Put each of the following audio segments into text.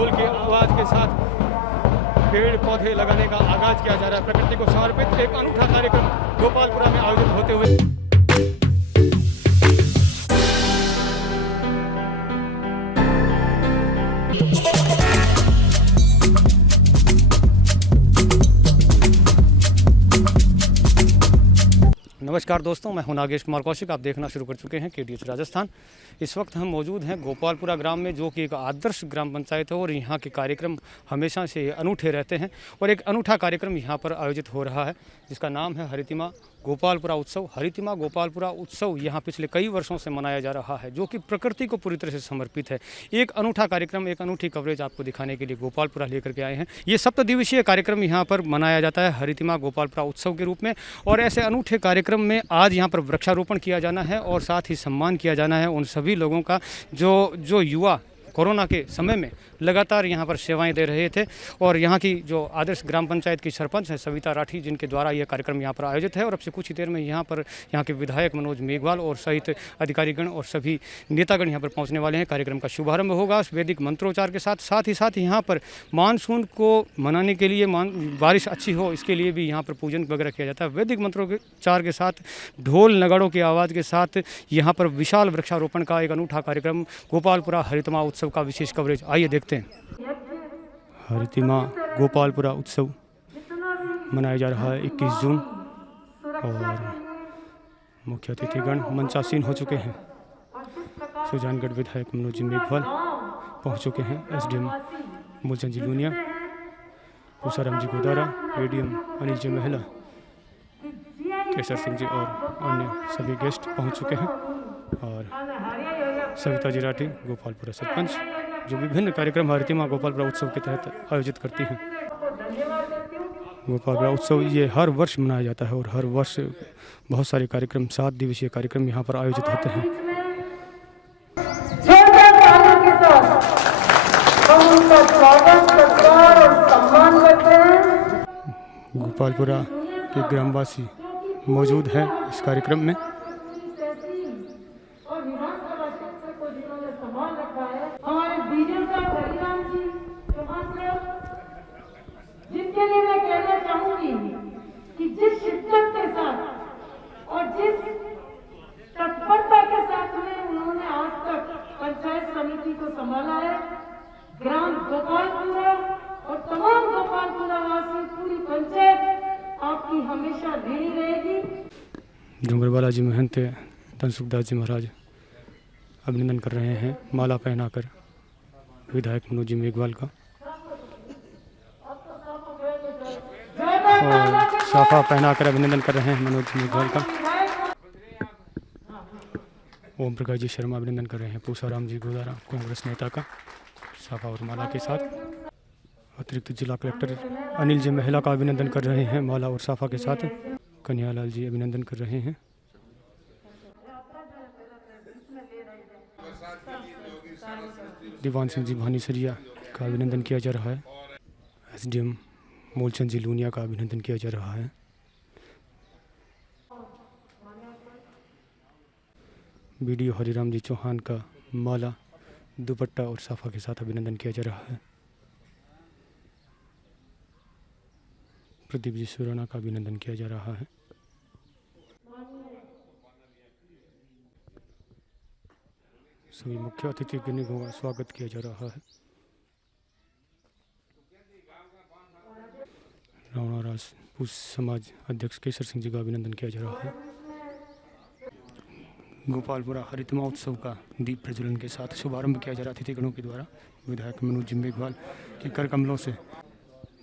ढोल की आवाज़ के साथ पेड़ पौधे लगाने का आगाज किया जा रहा है। प्रकृति को समर्पित एक अनूठा कार्यक्रम गोपालपुरा में आयोजित होते हुए नमस्कार दोस्तों, मैं हूं नागेश कुमार कौशिक। आप देखना शुरू कर चुके हैं KDH राजस्थान। इस वक्त हम मौजूद हैं गोपालपुरा ग्राम में, जो कि एक आदर्श ग्राम पंचायत है और यहाँ के कार्यक्रम हमेशा से अनूठे रहते हैं। और एक अनूठा कार्यक्रम यहाँ पर आयोजित हो रहा है जिसका नाम है हरितिमा गोपालपुरा उत्सव। हरितिमा गोपालपुरा उत्सव यहाँ पिछले कई वर्षों से मनाया जा रहा है, जो कि प्रकृति को पूरी तरह से समर्पित है। एक अनूठा कार्यक्रम, एक अनूठी कवरेज आपको दिखाने के लिए गोपालपुरा लेकर के आए हैं। ये 7 दिवसीय कार्यक्रम यहाँ पर मनाया जाता है हरितिमा गोपालपुरा उत्सव के रूप में। और ऐसे अनूठे कार्यक्रम में आज यहाँ पर वृक्षारोपण किया जाना है और साथ ही सम्मान किया जाना है उन सभी लोगों का जो युवा कोरोना के समय में लगातार यहाँ पर सेवाएं दे रहे थे। और यहाँ की जो आदर्श ग्राम पंचायत की सरपंच हैं सविता राठी, जिनके द्वारा यह कार्यक्रम यहाँ पर आयोजित है। और अब से कुछ ही देर में यहाँ के विधायक मनोज मेघवाल और सहित अधिकारीगण और सभी नेतागण यहाँ पर पहुँचने वाले हैं। कार्यक्रम का शुभारंभ होगा वैदिक मंत्रोच्चार के साथ ही यहाँ पर मानसून को मनाने के लिए बारिश अच्छी हो, इसके लिए भी यहाँ पर पूजन वगैरह किया जाता है। वैदिक मंत्रोच्चार के साथ, ढोल नगाड़ों की आवाज़ के साथ यहाँ पर विशाल वृक्षारोपण का एक अनूठा कार्यक्रम गोपालपुरा हरितिमा उत्सव का विशेष कवरेज। आइए देखते हैं। हरितिमा गोपालपुरा उत्सव मनाया जा रहा है 21 जून और मुख्य अतिथिगण मंचासीन हो चुके हैं। सुजानगढ़ विधायक मनोज मेघवाल पहुंच चुके हैं। SDM मूलचंद जी लूनिया, पूसाराम जी गोदारा, ADM अनिल जी महिला, केसर सिंह जी और अन्य सभी गेस्ट पहुंच चुके हैं। और सविता जी राठी गोपालपुरा सरपंच, जो विभिन्न कार्यक्रम हरितिमा गोपालपुरा उत्सव के तहत आयोजित करती हैं। गोपालपुरा उत्सव ये हर वर्ष मनाया जाता है और हर वर्ष बहुत सारे कार्यक्रम, 7 दिवसीय कार्यक्रम यहाँ पर आयोजित होते हैं। गोपालपुरा के ग्रामवासी मौजूद हैं इस कार्यक्रम में। जिनके लिए मैं कहना चाहूंगी कि जिस शिद्दत के साथ और जिस तत्परता के साथ में उन्होंने आज तक पंचायत समिति को संभाला है, ग्राम गोपालपुरा और तमाम गोपालपुरा वासी, पूरी पंचायत आपकी हमेशा ऋणी रहेगी। डूंगरवाला जी महंत धनसुखदास जी महाराज अभिनंदन कर रहे हैं माला पहनाकर विधायक मनोज मेघवाल का, और साफा पहनाकर अभिनंदन कर रहे हैं मनोज मेघवाल का। ओम प्रकाश जी शर्मा अभिनंदन कर रहे हैं पूसाराम जी गोदारा कांग्रेस नेता का, साफा और माला के साथ। अतिरिक्त जिला कलेक्टर अनिल जी महिला का अभिनंदन कर रहे हैं माला और साफा के साथ। कन्हैयालाल जी अभिनंदन कर रहे हैं। दीवान सिंह जी भानीसरिया का अभिनंदन किया जा रहा है। SDM मूलचंद जी लूनिया का अभिनंदन किया जा रहा है। BDO हरिराम जी चौहान का माला, दुपट्टा और साफा के साथ अभिनंदन किया जा रहा है। प्रदीप जी सुराना का अभिनंदन किया जा रहा है। सभी मुख्य अतिथिगण का स्वागत किया जा रहा है। रावणा राजपूत समाज अध्यक्ष केसर सिंह जी का अभिनंदन किया जा रहा है। गोपालपुरा हरितिमा उत्सव का दीप प्रज्वलन के साथ शुभारंभ किया जा रहा है अतिथिगणों के द्वारा। विधायक मनोज मेघवाल के कर कमलों से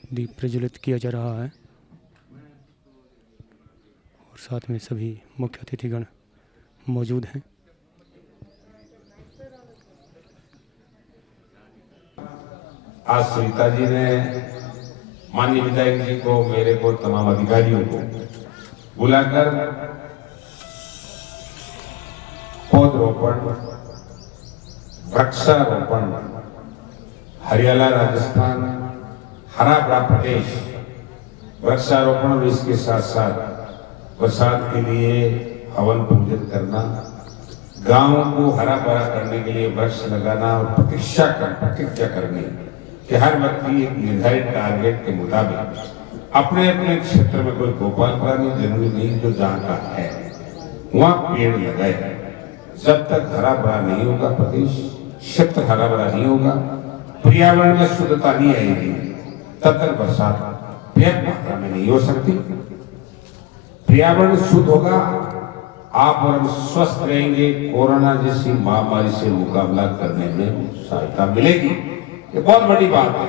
दीप प्रज्वलित किया जा रहा है और साथ में सभी मुख्य अतिथिगण मौजूद हैं। आज सविता जी ने माननीय विधायक जी को, मेरे को, तमाम अधिकारियों को बुलाकर पौधरोपण, वृक्षारोपण, हरियाला राजस्थान, हरा भरा प्रदेश, वृक्षारोपण और इसके साथ साथ बरसात के लिए हवन पूजन करना, गांव को हरा भरा करने के लिए वृक्ष लगाना और प्रतिज्ञा करनी, कि हर व्यक्ति एक निर्धारित टारगेट के मुताबिक अपने अपने क्षेत्र में, कोई गोपालपुरा में जरूरी नहीं, जो जहाँ का है वहाँ पेड़ लगाए। जब तक हरा भरा नहीं होगा प्रदेश, क्षेत्र हरा भरा नहीं होगा, पर्यावरण में शुद्धता नहीं आएगी, तब तक बरसात पर्याप्त मात्रा में नहीं हो सकती। पर्यावरण शुद्ध होगा, आप और हम स्वस्थ रहेंगे, कोरोना जैसी महामारी से मुकाबला करने में सहायता मिलेगी। ये बहुत बड़ी बात है।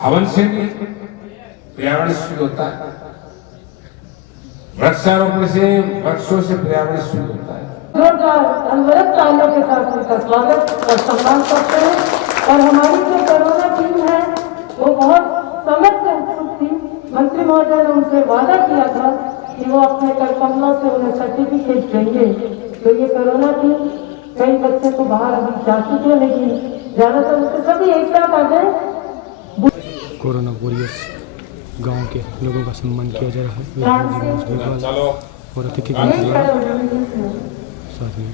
हवन से भी पर्यावरण शुद्ध होता है, वृक्षारोपण से, वृक्षों से पर्यावरण शुद्ध होता है। जोरदार अनवरत तालियों के साथ उनका स्वागत और सम्मान करते हैं। और हमारी जो कोरोना टीम है वो बहुत समय से उत्सुक थी। मंत्री महोदय ने उनसे वादा किया था कि वो अपने करकमलों से उन्हें सर्टिफिकेट देंगे। तो ये कोरोना टीम कई बच्चे को बाहर अभी जा चुके, लेकिन ज्यादातर तो सभी एक साथ आ गए। कोरोना वॉरियर्स गांव के लोगों का सम्मान किया जा रहा है और अतिथि के साथ में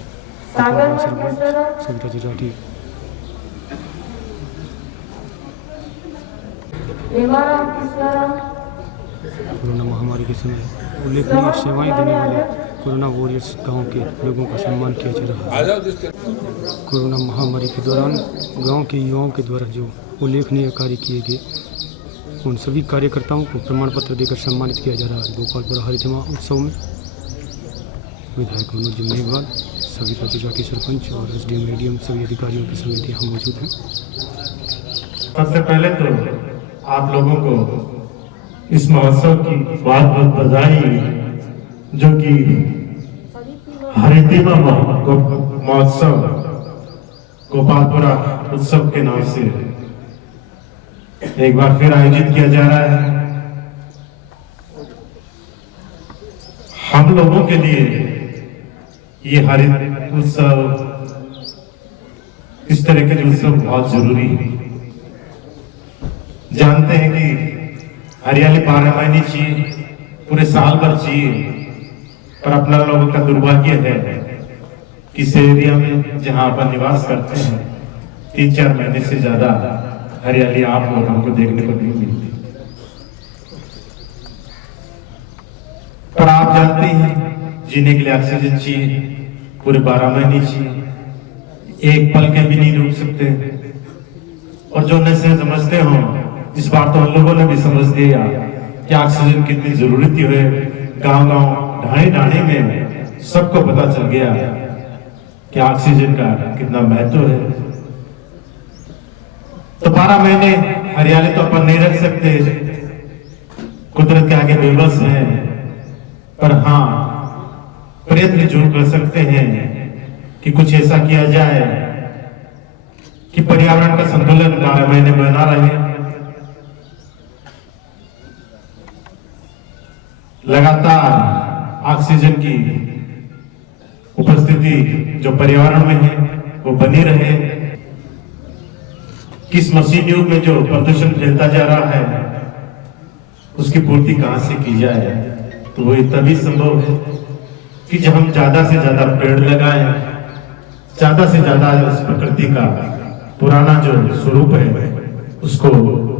सविता जी राठी कोरोना महामारी के समय उल्लेखनीय सेवाएं देने वाले कोरोना वॉरियर्स गांव के लोगों का सम्मान किया जा रहा है। कोरोना महामारी के दौरान गांव के युवाओं के द्वारा जो उल्लेखनीय कार्य किए गए, उन सभी कार्यकर्ताओं को प्रमाण पत्र देकर सम्मानित किया जा रहा है। गोपालपुरा हरितमा उत्सव में विधायक मनोज मेघवाल, सविता जी राठी सरपंच और एसडीएम मीडियम सभी अधिकारियों की समिति यहाँ मौजूद हैं। सबसे पहले तो आप लोगों को इस महोत्सव की बहुत बहुत बधाई, जो कि हरितमा महोत्सव गोपालपुरा उत्सव के नाम से एक बार फिर आयोजित किया जा रहा है। हम लोगों के लिए ये हरित उत्सव, इस तरह के जो उत्सव बहुत जरूरी है। जानते हैं कि हरियाली 12 महीने चाहिए, पूरे साल भर चाहिए, पर अपना लोगों का दुर्भाग्य है कि इस एरिया में जहां अपन निवास करते हैं 3-4 महीने से ज्यादा हरियाली आप और हमको देखने को नहीं मिलती। पर आप जानते हैं जीने के लिए ऑक्सीजन चाहिए, पूरे 12 महीने चाहिए, एक पल के भी नहीं रुक सकते। और जो नशे समझते हो, इस बार तो हम लोगों ने भी समझ लिया कि ऑक्सीजन कितनी जरूरत है। गांव-गांव, ढाणे-ढाणे में सबको पता चल गया कि ऑक्सीजन का कितना महत्व है। तो 12 महीने हरियाली तो अपन नहीं रख सकते, कुदरत के आगे बेबस है, पर हाँ प्रयत्न जरूर कर सकते हैं कि कुछ ऐसा किया जाए कि पर्यावरण का संतुलन 12 महीने बना रहे। लगातार ऑक्सीजन की उपस्थिति जो पर्यावरण में है वो बनी रहे। किस मशीन युग में जो प्रदूषण फैलता जा रहा है उसकी पूर्ति कहां से की जाए, तो वो तभी संभव है कि जब हम ज्यादा से ज्यादा पेड़ लगाएं, ज्यादा से ज्यादा उस प्रकृति का पुराना जो स्वरूप है उसको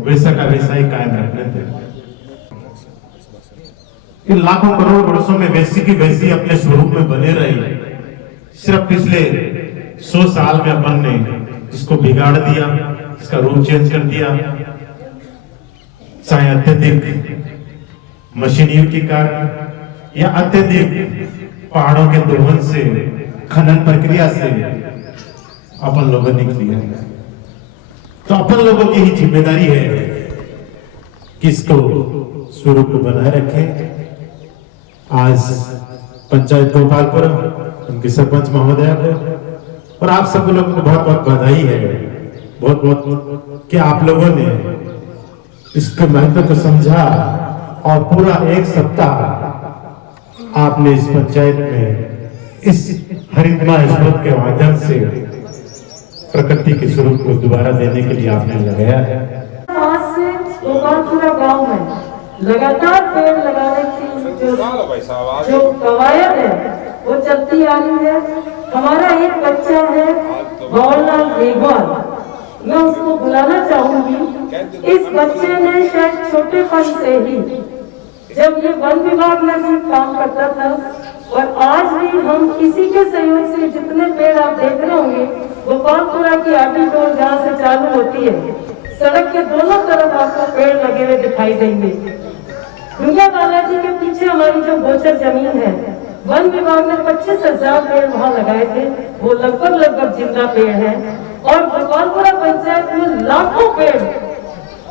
वैसा का वैसा ही कायम रखने दें। इन लाखों करोड़ वर्षों में वैसी की वैसी अपने स्वरूप में बने रही, सिर्फ पिछले 100 साल में अपन ने इसको बिगाड़ दिया, इसका रूप चेंज कर दिया। चाहे अत्यधिक मशीनियों के कारण या अत्यधिक पहाड़ों के दोहन से, खनन प्रक्रिया से अपन लोगों ने किया। तो अपन लोगों की ही जिम्मेदारी है कि इसको स्वरूप को बनाए रखें। आज पंचायत गोपालपुरा, उनके सरपंच महोदय को और आप सब लोगों को बहुत बहुत बधाई है, बहुत बहुत कि आप लोगों ने इसके महत्व को समझा और पूरा 1 सप्ताह आपने इस पंचायत में इस हरितमा स्रोत के माध्यम से प्रकृति के स्वरूप को दोबारा देने के लिए आपने लगाया है। आज से गोपालपुरा गांव में लगातार पेड़ लगाने की जो कवायद है वो चलती आ रही है। हमारा एक बच्चा है गौरलाल मेघवाल, मैं उसको बुलाना चाहूंगी। इस बच्चे ने शायद छोटेपन से ही, जब ये वन विभाग में भी काम करता था और आज भी हम इसी के सहयोग से जितने पेड़ आप देख रहे होंगे, गोपालपुरा की आटी टोल जहाँ से चालू होती है, सड़क के दोनों तरफ आपको पेड़ लगे हुए दिखाई देंगे। दुर्गा बालाजी के पीछे हमारी जो गोचर जमीन है, वन विभाग ने 25,000 पेड़ वहाँ लगाए थे, वो लगभग जिंदा पेड़ है। और गोपालपुरा पंचायत में लाखों पेड़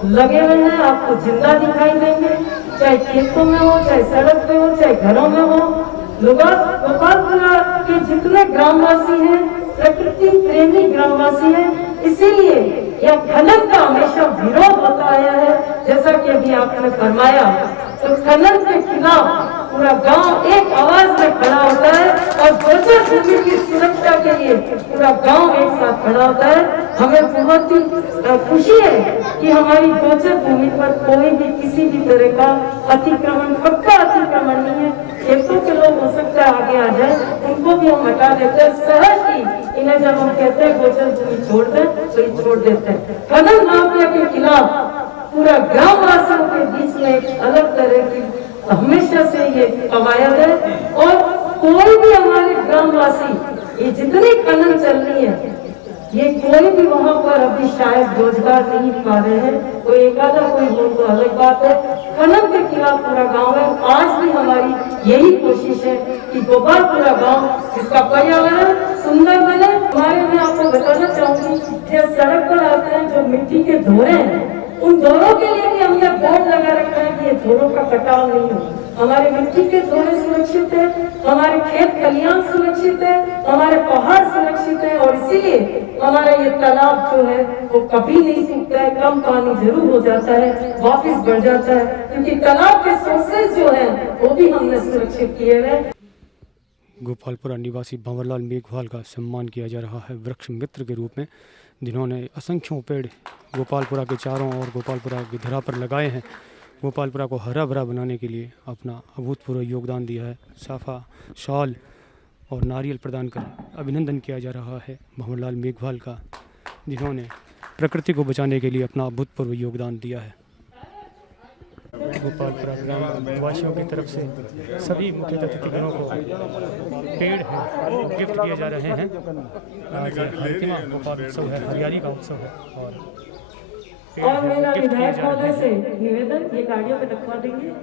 लगे हुए हैं, आपको जिंदा दिखाई देंगे, चाहे खेतों में हो, चाहे सड़क पे हो, चाहे घरों में हो। लोग गोपालपुरा के जितने ग्रामवासी हैं प्रकृति प्रेमी ग्रामवासी हैं, इसीलिए यह खनन का हमेशा विरोध होता आया है। जैसा कि अभी आपने फरमाया, तो खनन के खिलाफ पूरा गांव एक आवाज में खड़ा होता है और गोचर भूमि की सुरक्षा के लिए पूरा गांव एक साथ खड़ा होता है। हमें बहुत ही खुशी है कि हमारी गोचर भूमि पर कोई भी किसी भी तरह का अतिक्रमण, पक्का अतिक्रमण नहीं है। खेतों के लोग हो सकता है आगे आ जाए, उनको भी हम हटा देते हैं सहज ही। इन्हें जब हम कहते हैं गोचर भूमि छोड़ दें तो ये छोड़ देते हैं। खनन माफिया के खिलाफ पूरा ग्रामवासियों के बीच में एक अलग तरह की हमेशा से ये कवायद है। और कोई भी हमारे ग्रामवासी, ये जितनी खनन चल रही है, ये कोई भी वहाँ पर अभी शायद रोजगार नहीं पा रहे हैं। कोई एक आधा कोई हो तो अलग बात है। खनन के खिलाफ पूरा गांव है। आज भी हमारी यही कोशिश है कि गोपालपुरा गांव जिसका पर्यावरण सुंदर बने। हमारे मैं आपको बताना चाहूंगी, जब सड़क पर आते हैं जो मिट्टी के धोरे हैं, उन धोरों के लिए भी हमने बोर्ड लगा रखा है कि ये धोरों का कटाव नहीं हो। हमारे मिट्टी के धोरे सुरक्षित है, हमारे खेत खलियान सुरक्षित है, हमारे पहाड़ सुरक्षित है। और इसीलिए हमारा ये तालाब जो है वो कभी नहीं सूखता है। कम पानी जरूर हो जाता है, वापस बढ़ जाता है, क्योंकि तालाब के सोर्सेज जो है वो भी हमने सुरक्षित किए हुए। गोपालपुरा निवासी भंवरलाल मेघवाल का सम्मान किया जा रहा है वृक्ष मित्र के रूप में, जिन्होंने असंख्यों पेड़ गोपालपुरा के चारों और गोपालपुरा की धरा पर लगाए हैं। गोपालपुरा को हरा भरा बनाने के लिए अपना अभूतपूर्व योगदान दिया है। साफा, शॉल और नारियल प्रदान कर अभिनंदन किया जा रहा है भंवरलाल मेघवाल का, जिन्होंने प्रकृति को बचाने के लिए अपना अभूतपूर्व योगदान दिया है। गोपालपुरा ग्राम वासियों की तरफ से सभी मुख्य अतिथिगणों को पेड़ हैं गिफ्ट किए जा रहे हैं। आज हरितिमा गोपाल उत्सव है, हरियाली का उत्सव है और मेरा विधायक महोदय से निवेदन, ये गाड़ियों पे रखवा देंगे।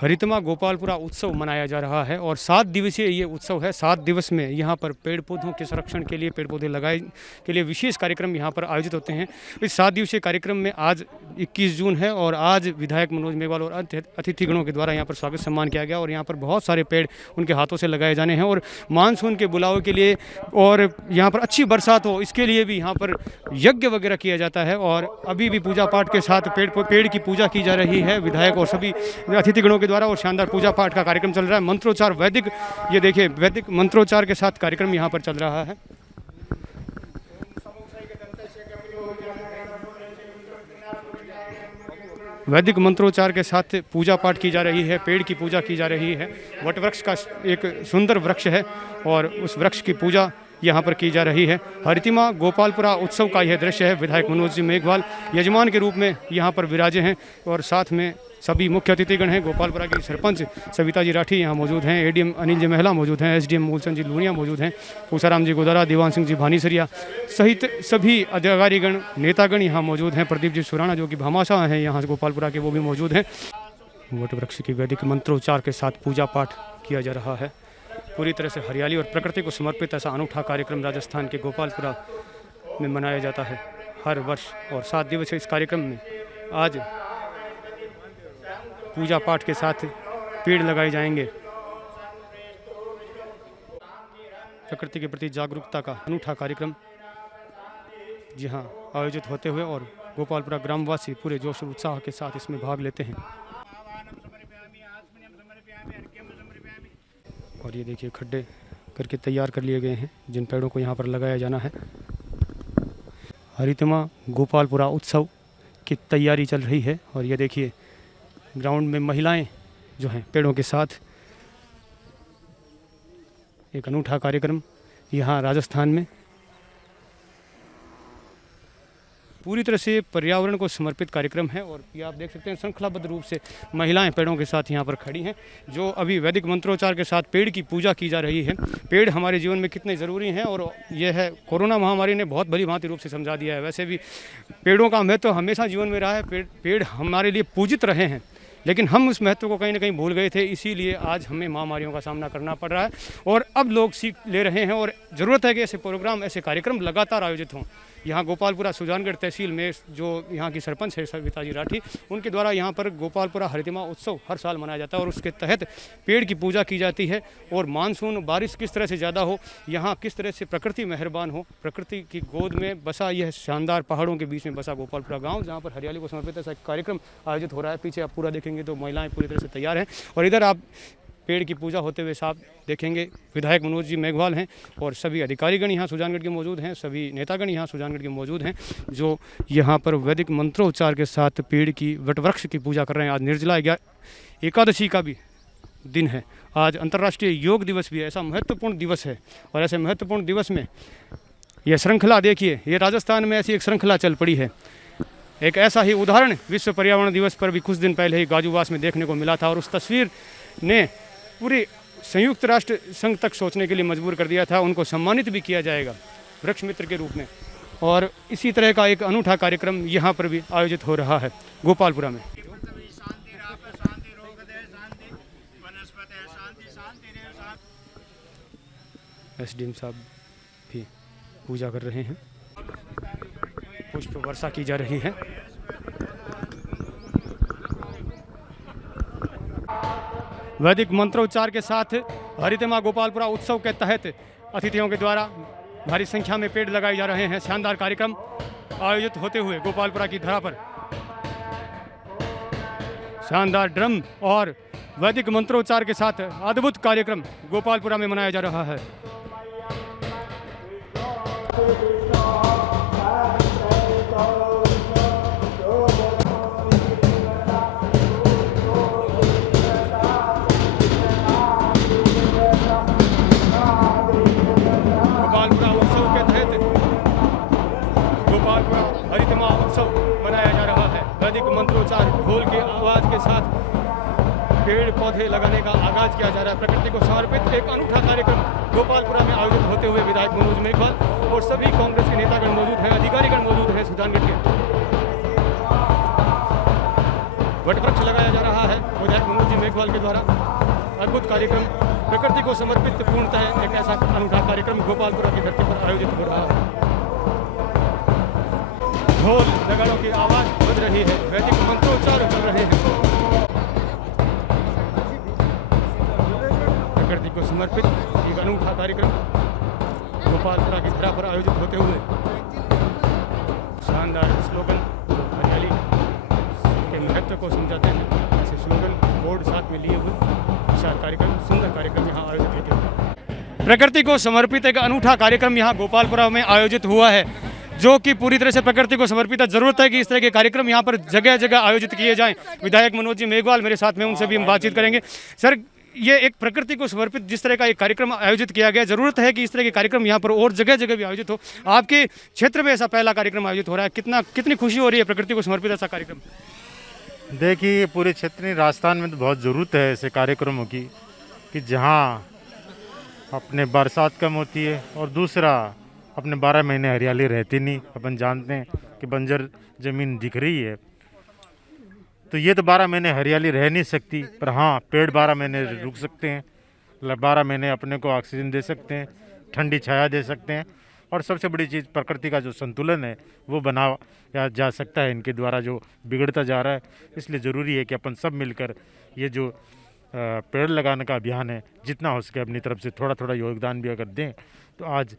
हरितमा गोपालपुरा उत्सव मनाया जा रहा है और 7 दिवसीय ये उत्सव है। 7 दिवस में यहाँ पर पेड़ पौधों के संरक्षण के लिए, पेड़ पौधे लगाए के लिए विशेष कार्यक्रम यहाँ पर आयोजित होते हैं। इस 7 दिवसीय कार्यक्रम में आज 21 जून है और आज विधायक मनोज मेघवाल और अतिथिगणों के द्वारा यहाँ पर स्वागत सम्मान किया गया और यहाँ पर बहुत सारे पेड़ उनके हाथों से लगाए जाने हैं। और मानसून के बुलावे के लिए और यहाँ पर अच्छी बरसात हो, इसके लिए भी यहाँ पर यज्ञ वगैरह किया जाता है। और अभी भी पूजा पाठ के साथ पेड़ की पूजा की जा रही है विधायक और सभी अतिथिगणों के द्वारा, और शानदार पूजा पाठ का कार्यक्रम चल रहा है। मंत्रोच्चार वैदिक, ये देखिए वैदिक मंत्रोच्चार के साथ कार्यक्रम यहाँ पर चल रहा है। वैदिक मंत्रोच्चार के साथ पूजा पाठ की जा रही है, पेड़ की पूजा की जा रही है। वटवृक्ष का एक सुंदर वृक्ष है और उस वृक्ष की पूजा यहाँ पर की जा रही है। हरितिमा गोपालपुरा उत्सव का यह दृश्य है। विधायक मनोज जी मेघवाल यजमान के रूप में यहाँ पर विराजे हैं और साथ में सभी मुख्य अतिथिगण हैं। गोपालपुरा की सरपंच सविता जी राठी यहाँ मौजूद हैं, एडीएम अनिल जी महिला मौजूद हैं, एसडीएम मूलचंद जी लूनिया मौजूद हैं, पूसाराम जी गोदारा, दीवान सिंह जी भानीसरिया सहित सभी अधिकारीगण नेतागण यहाँ मौजूद हैं। प्रदीप जी सुराना जो कि भामाशाह हैं यहाँ गोपालपुरा के, वो भी मौजूद हैं। वट वृक्ष की वैदिक मंत्रोच्चार के साथ पूजा पाठ किया जा रहा है। पूरी तरह से हरियाली और प्रकृति को समर्पित ऐसा अनूठा कार्यक्रम राजस्थान के गोपालपुरा में मनाया जाता है हर वर्ष। और 7 दिवसीय इस कार्यक्रम में आज पूजा पाठ के साथ पेड़ लगाए जाएंगे। प्रकृति के प्रति जागरूकता का अनूठा कार्यक्रम जहां आयोजित होते हुए और गोपालपुरा ग्रामवासी पूरे जोश और उत्साह के साथ इसमें भाग लेते हैं। और ये देखिए खड्डे करके तैयार कर लिए गए हैं जिन पेड़ों को यहाँ पर लगाया जाना है। हरितिमा गोपालपुरा उत्सव की तैयारी चल रही है और ये देखिए ग्राउंड में महिलाएं जो हैं पेड़ों के साथ, एक अनूठा कार्यक्रम यहाँ राजस्थान में। पूरी तरह से पर्यावरण को समर्पित कार्यक्रम है और ये आप देख सकते हैं श्रृंखलाबद्ध रूप से महिलाएं पेड़ों के साथ यहाँ पर खड़ी हैं, जो अभी वैदिक मंत्रोच्चार के साथ पेड़ की पूजा की जा रही है। पेड़ हमारे जीवन में कितने ज़रूरी हैं और यह है कोरोना महामारी ने बहुत भली भांति रूप से समझा दिया है। वैसे भी पेड़ों का महत्व हमेशा जीवन में रहा है, पेड़ हमारे लिए पूजित रहे हैं, लेकिन हम उस महत्व को कहीं ना कहीं भूल गए थे, इसीलिए आज हमें महामारियों का सामना करना पड़ रहा है और अब लोग सीख ले रहे हैं और ज़रूरत है कि ऐसे प्रोग्राम, ऐसे कार्यक्रम लगातार आयोजित हों। यहाँ गोपालपुरा सुजानगढ़ तहसील में जो यहाँ की सरपंच है सविता जी राठी, उनके द्वारा यहाँ पर गोपालपुरा हरितिमा उत्सव हर साल मनाया जाता है और उसके तहत पेड़ की पूजा की जाती है। और मानसून बारिश किस तरह से ज़्यादा हो, यहाँ किस तरह से प्रकृति मेहरबान हो, प्रकृति की गोद में बसा यह शानदार पहाड़ों के बीच में बसा गोपालपुरा गाँव, जहाँ पर हरियाली को समर्पित ऐसा कार्यक्रम आयोजित हो रहा है। पीछे आप पूरा देखेंगे तो महिलाएँ पूरी तरह से तैयार हैं और इधर आप पेड़ की पूजा होते हुए साफ देखेंगे। विधायक मनोज जी मेघवाल हैं और सभी अधिकारीगण यहाँ सुजानगढ़ के मौजूद हैं, सभी नेतागण यहाँ सुजानगढ़ के मौजूद हैं, जो यहाँ पर वैदिक मंत्रोच्चार के साथ पेड़ की वटवृक्ष की पूजा कर रहे हैं। आज निर्जला एकादशी का भी दिन है, आज अंतर्राष्ट्रीय योग दिवस भी है। ऐसा महत्वपूर्ण दिवस है और ऐसे महत्वपूर्ण दिवस में यह श्रृंखला देखिए, ये राजस्थान में ऐसी एक श्रृंखला चल पड़ी है। एक ऐसा ही उदाहरण विश्व पर्यावरण दिवस पर भी कुछ दिन पहले ही गाजूवास में देखने को मिला था और उस तस्वीर ने पूरी संयुक्त राष्ट्र संघ तक सोचने के लिए मजबूर कर दिया था। उनको सम्मानित भी किया जाएगा वृक्ष मित्र के रूप में और इसी तरह का एक अनूठा कार्यक्रम यहाँ पर भी आयोजित हो रहा है गोपालपुरा में। एसडीएम साहब भी पूजा कर रहे हैं, पुष्प वर्षा की जा रही है। वैदिक मंत्रोच्चार के साथ हरितिमा गोपालपुरा उत्सव के तहत अतिथियों के द्वारा भारी संख्या में पेड़ लगाए जा रहे हैं। शानदार कार्यक्रम आयोजित होते हुए गोपालपुरा की धरा पर शानदार ड्रम और वैदिक मंत्रोच्चार के साथ अद्भुत कार्यक्रम गोपालपुरा में मनाया जा रहा है। मंत्रोच्चार ढोल के आवाज के साथ पेड़ पौधे लगाने का आगाज किया जा रहा है। प्रकृति को समर्पित एक अनूठा कार्यक्रम गोपालपुरा में आयोजित होते हुए विधायक मनोज मेघवाल और सभी कांग्रेस के नेतागण मौजूद हैं, अधिकारीगण मौजूद हैं। सुजानगढ़ के वटवृक्ष लगाया जा रहा है विधायक मनोज जी मेघवाल के द्वारा। अद्भुत कार्यक्रम, प्रकृति को समर्पित पूर्णतः एक ऐसा अनूठा कार्यक्रम गोपालपुरा की धरती पर आयोजित हो रहा है। ढोल नगाड़ों की आवाज बज रही है, वैदिक मंत्रोच्चार चल रहे हैं। प्रकृति को समर्पित एक अनूठा कार्यक्रम गोपालपुरा की धरा पर आयोजित होते हुए शानदार स्लोगन हरियाली के महत्व को समझाते हैं। ऐसे स्लोगन बोर्ड साथ में लिए हुए विशाल कार्यक्रम, सुंदर कार्यक्रम यहाँ आयोजित किया गया। प्रकृति को समर्पित एक अनूठा कार्यक्रम यहाँ गोपालपुरा में आयोजित हुआ है, जो कि पूरी तरह से प्रकृति को समर्पित है। जरूरत है कि इस तरह के कार्यक्रम यहाँ पर जगह जगह आयोजित किए जाएं। विधायक मनोज जी मेघवाल मेरे साथ में, उनसे भी हम बातचीत करेंगे। सर, ये एक प्रकृति को समर्पित जिस तरह का एक कार्यक्रम आयोजित किया गया, जरूरत है कि इस तरह के कार्यक्रम यहाँ पर और जगह जगह भी आयोजित हो। आपके क्षेत्र में ऐसा पहला कार्यक्रम आयोजित हो रहा है, कितनी खुशी हो रही है प्रकृति को समर्पित ऐसा कार्यक्रम? देखिए, पूरे क्षेत्र में राजस्थान में तो बहुत ज़रूरत है ऐसे कार्यक्रमों की, कि जहाँ अपने बरसात कम होती है और दूसरा अपने 12 महीने हरियाली रहती नहीं। अपन जानते हैं कि बंजर ज़मीन दिख रही है, तो ये तो 12 महीने हरियाली रह नहीं सकती, पर हाँ, पेड़ 12 महीने रुक सकते हैं, 12 महीने अपने को ऑक्सीजन दे सकते हैं, ठंडी छाया दे सकते हैं। और सबसे बड़ी चीज़, प्रकृति का जो संतुलन है वो बनाया जा सकता है इनके द्वारा, जो बिगड़ता जा रहा है। इसलिए ज़रूरी है कि अपन सब मिलकर ये जो पेड़ लगाने का अभियान है, जितना हो सके अपनी तरफ से थोड़ा थोड़ा योगदान भी अगर दें, तो आज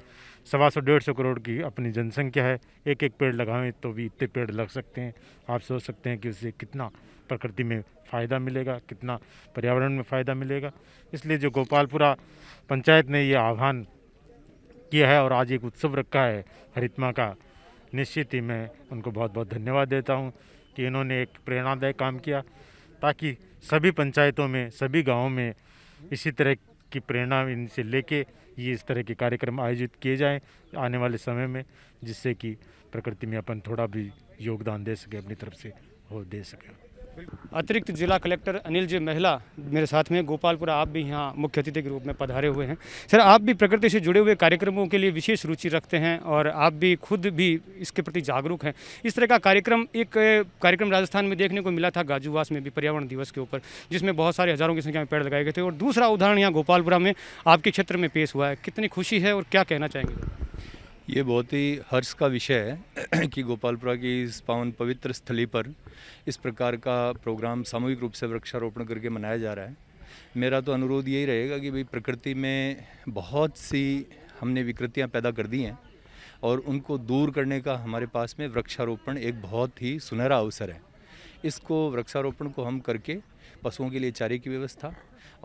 125-150 करोड़ की अपनी जनसंख्या है, एक एक पेड़ लगाएं तो भी इतने पेड़ लग सकते हैं। आप सोच सकते हैं कि उससे कितना प्रकृति में फ़ायदा मिलेगा, कितना पर्यावरण में फ़ायदा मिलेगा। इसलिए जो गोपालपुरा पंचायत ने ये आह्वान किया है और आज एक उत्सव रखा है हरितिमा का, निश्चित ही मैं उनको बहुत बहुत धन्यवाद देता हूँ कि इन्होंने एक प्रेरणादायक काम किया, ताकि सभी पंचायतों में, सभी गाँवों में इसी तरह की प्रेरणा इनसे लेके ये इस तरह के कार्यक्रम आयोजित किए जाएं आने वाले समय में, जिससे कि प्रकृति में अपन थोड़ा भी योगदान दे सके, अपनी तरफ से वो दे सके। अतिरिक्त जिला कलेक्टर अनिल जी महिला मेरे साथ में गोपालपुरा, आप भी यहाँ मुख्य अतिथि के रूप में पधारे हुए हैं। सर, आप भी प्रकृति से जुड़े हुए कार्यक्रमों के लिए विशेष रुचि रखते हैं और आप भी खुद भी इसके प्रति जागरूक हैं। इस तरह का कार्यक्रम राजस्थान में देखने को मिला था गाजूवास में भी पर्यावरण दिवस के ऊपर, जिसमें बहुत सारे हज़ारों की संख्या में पेड़ लगाए गए थे। और दूसरा उदाहरण यहाँ गोपालपुरा में आपके क्षेत्र में पेश हुआ है। कितनी खुशी है और क्या कहना चाहेंगे? ये बहुत ही हर्ष का विषय है कि गोपालपुरा की इस पावन पवित्र स्थली पर इस प्रकार का प्रोग्राम सामूहिक रूप से वृक्षारोपण करके मनाया जा रहा है। मेरा तो अनुरोध यही रहेगा कि भाई प्रकृति में बहुत सी हमने विकृतियां पैदा कर दी हैं और उनको दूर करने का हमारे पास में वृक्षारोपण एक बहुत ही सुनहरा अवसर है। इसको वृक्षारोपण को हम करके पशुओं के लिए चारे की व्यवस्था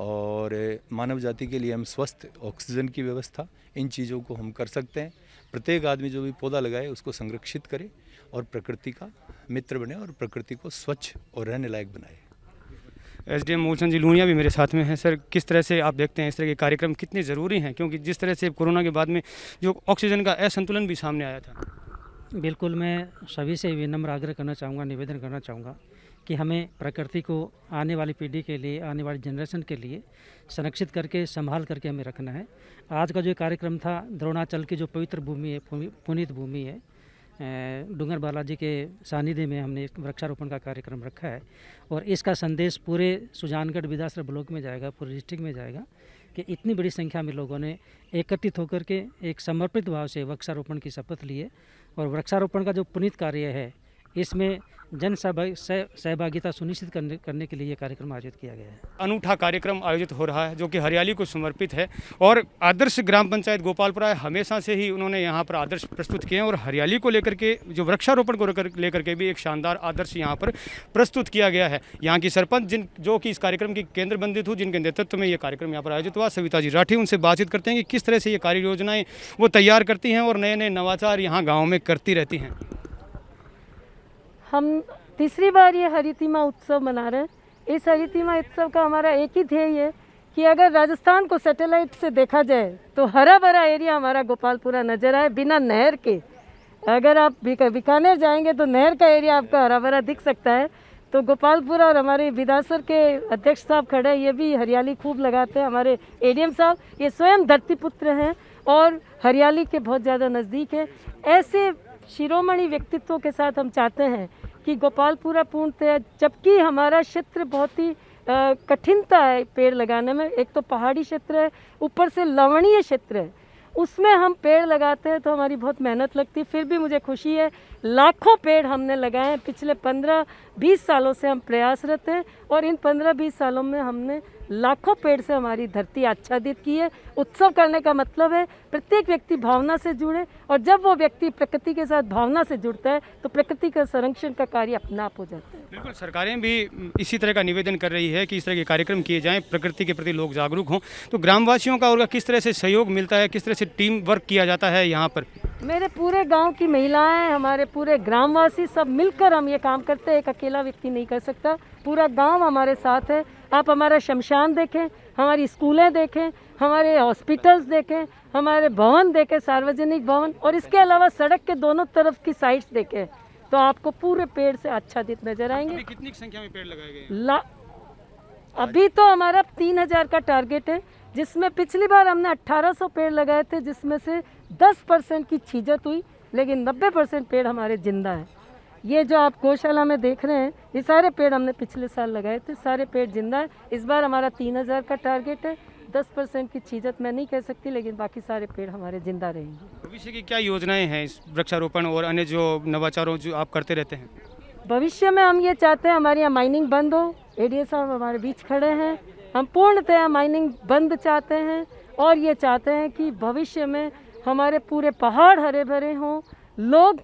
और मानव जाति के लिए हम स्वस्थ ऑक्सीजन की व्यवस्था, इन चीज़ों को हम कर सकते हैं। प्रत्येक आदमी जो भी पौधा लगाए उसको संरक्षित करे और प्रकृति का मित्र बने और प्रकृति को स्वच्छ और रहने लायक बनाए। एसडीएम मूलचंद जी लूणिया भी मेरे साथ में हैं। सर, किस तरह से आप देखते हैं इस तरह के कार्यक्रम कितने ज़रूरी हैं, क्योंकि जिस तरह से कोरोना के बाद में जो ऑक्सीजन का असंतुलन भी सामने आया था? बिल्कुल, मैं सभी से विनम्र आग्रह करना चाहूँगा, निवेदन करना चाहूँगा कि हमें प्रकृति को आने वाली पीढ़ी के लिए, आने वाली जनरेशन के लिए संरक्षित करके, संभाल करके हमें रखना है। आज का जो कार्यक्रम था, द्रोणाचल की जो पवित्र भूमि है, पुनीत भूमि है, डूंगर बालाजी के सानिध्य में हमने एक वृक्षारोपण का कार्यक्रम रखा है और इसका संदेश पूरे सुजानगढ़ विधानसभा ब्लॉक में जाएगा, पूरे डिस्ट्रिक्ट में जाएगा कि इतनी बड़ी संख्या में लोगों ने एकत्रित होकर के एक समर्पित भाव से वृक्षारोपण की शपथ ली है। और वृक्षारोपण का जो पुनीत कार्य है, इसमें जन सहभागिता सुनिश्चित करने के लिए ये कार्यक्रम आयोजित किया गया है। अनूठा कार्यक्रम आयोजित हो रहा है जो कि हरियाली को समर्पित है और आदर्श ग्राम पंचायत गोपालपुरा हमेशा से ही उन्होंने यहाँ पर आदर्श प्रस्तुत किए हैं और हरियाली को लेकर के, जो वृक्षारोपण को लेकर के भी एक शानदार आदर्श यहाँ पर प्रस्तुत किया गया है। यहाँ की सरपंच जो कि इस कार्यक्रम की केंद्र बंदित हुई, जिनके नेतृत्व में ये कार्यक्रम यहाँ पर आयोजित हुआ, सविता जी राठी, उनसे बातचीत करते हैं कि किस तरह से ये कार्य योजनाएँ वो तैयार करती हैं और नए नए नवाचार यहाँ गाँव में करती रहती हैं। हम तीसरी बार ये हरितिमा उत्सव मना रहे हैं। इस हरितिमा उत्सव का हमारा एक ही ध्येय है कि अगर राजस्थान को सैटेलाइट से देखा जाए तो हरा भरा एरिया हमारा गोपालपुरा नज़र आए बिना नहर के। अगर आप बीकानेर जाएंगे तो नहर का एरिया आपको हरा भरा दिख सकता है। तो गोपालपुरा और हमारे विधानसभा के अध्यक्ष साहब खड़े हैं, ये भी हरियाली खूब लगाते हैं। हमारे एडीएम साहब ये स्वयं धरती पुत्र हैं और हरियाली के बहुत ज़्यादा नज़दीक है। ऐसे शिरोमणि व्यक्तित्वों के साथ हम चाहते हैं कि गोपालपुरा पूर्णतः, जबकि हमारा क्षेत्र बहुत ही कठिनता है पेड़ लगाने में, एक तो पहाड़ी क्षेत्र है, ऊपर से लवणीय क्षेत्र है, उसमें हम पेड़ लगाते हैं तो हमारी बहुत मेहनत लगती है। फिर भी मुझे खुशी है, लाखों पेड़ हमने लगाए हैं। पिछले 15-20 सालों से हम प्रयासरत हैं और इन 15-20 सालों में हमने लाखों पेड़ से हमारी धरती आच्छादित की है। उत्सव करने का मतलब है प्रत्येक व्यक्ति भावना से जुड़े और जब वो व्यक्ति प्रकृति के साथ भावना से जुड़ता है तो प्रकृति का संरक्षण का कार्य अपने आप हो जाता है। बिल्कुल, सरकारें भी इसी तरह का निवेदन कर रही है कि इस तरह के कार्यक्रम किए जाएं, प्रकृति के प्रति लोग जागरूक हों। तो ग्रामवासियों का और किस तरह से सहयोग मिलता है, किस तरह से टीम वर्क किया जाता है यहाँ पर? मेरे पूरे गांव की महिलाएं, हमारे पूरे ग्रामवासी सब मिलकर हम ये काम करते हैं। एक अकेला व्यक्ति नहीं कर सकता, पूरा गांव हमारे साथ है। आप हमारा शमशान देखें, हमारी स्कूलें देखें, हमारे हॉस्पिटल्स देखें, हमारे भवन देखें, सार्वजनिक भवन, और इसके अलावा सड़क के दोनों तरफ की साइड्स देखें तो आपको पूरे पेड़ से आच्छादित नजर आएंगे। कितनी संख्या में पेड़ लगाए गए? अभी तो हमारा 3000 का टारगेट है, जिसमें पिछली बार हमने 1800 पेड़ लगाए थे, जिसमें से 10% की छीजत हुई, लेकिन 90% पेड़ हमारे जिंदा हैं। ये जो आप गौशाला में देख रहे हैं, ये सारे पेड़ हमने पिछले साल लगाए थे, सारे पेड़ जिंदा है। इस बार हमारा 3000 का टारगेट है। 10% की छीजत मैं नहीं कह सकती, लेकिन बाकी सारे पेड़ हमारे जिंदा रहेंगे। भविष्य की क्या योजनाएं हैं इस वृक्षारोपण और अन्य जो नवाचारों जो आप करते रहते हैं? भविष्य में हम ये चाहते हैं हमारे यहाँ माइनिंग बंद हो। एडीए साहब हमारे बीच खड़े हैं, हम पूर्णतः माइनिंग बंद चाहते हैं और ये चाहते हैं कि भविष्य में हमारे पूरे पहाड़ हरे भरे हों, लोग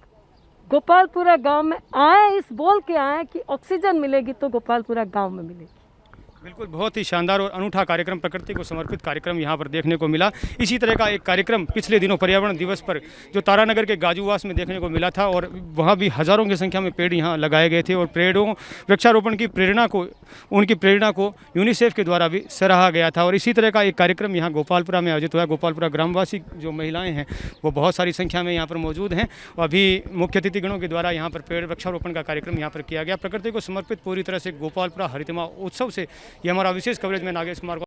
गोपालपुरा गांव में आए, इस बोल के आए कि ऑक्सीजन मिलेगी तो गोपालपुरा गांव में मिलेगी। बिल्कुल, बहुत ही शानदार और अनूठा कार्यक्रम, प्रकृति को समर्पित कार्यक्रम यहाँ पर देखने को मिला। इसी तरह का एक कार्यक्रम पिछले दिनों पर्यावरण दिवस पर जो तारानगर के गाजूवास में देखने को मिला था और वहाँ भी हज़ारों की संख्या में पेड़ यहाँ लगाए गए थे और पेड़ों वृक्षारोपण की उनकी प्रेरणा को यूनिसेफ के द्वारा भी सराहा गया था। और इसी तरह का एक कार्यक्रम यहाँ गोपालपुरा में आयोजित हुआ। गोपालपुरा ग्रामवासी जो महिलाएँ हैं वो बहुत सारी संख्या में यहाँ पर मौजूद हैं और अभी मुख्य अतिथिगणों के द्वारा यहाँ पर पेड़ वृक्षारोपण का कार्यक्रम यहाँ पर किया गया। प्रकृति को समर्पित पूरी तरह से गोपालपुरा हरितमा उत्सव से ये हमारा विशेष कवरेज में नागेश कुमार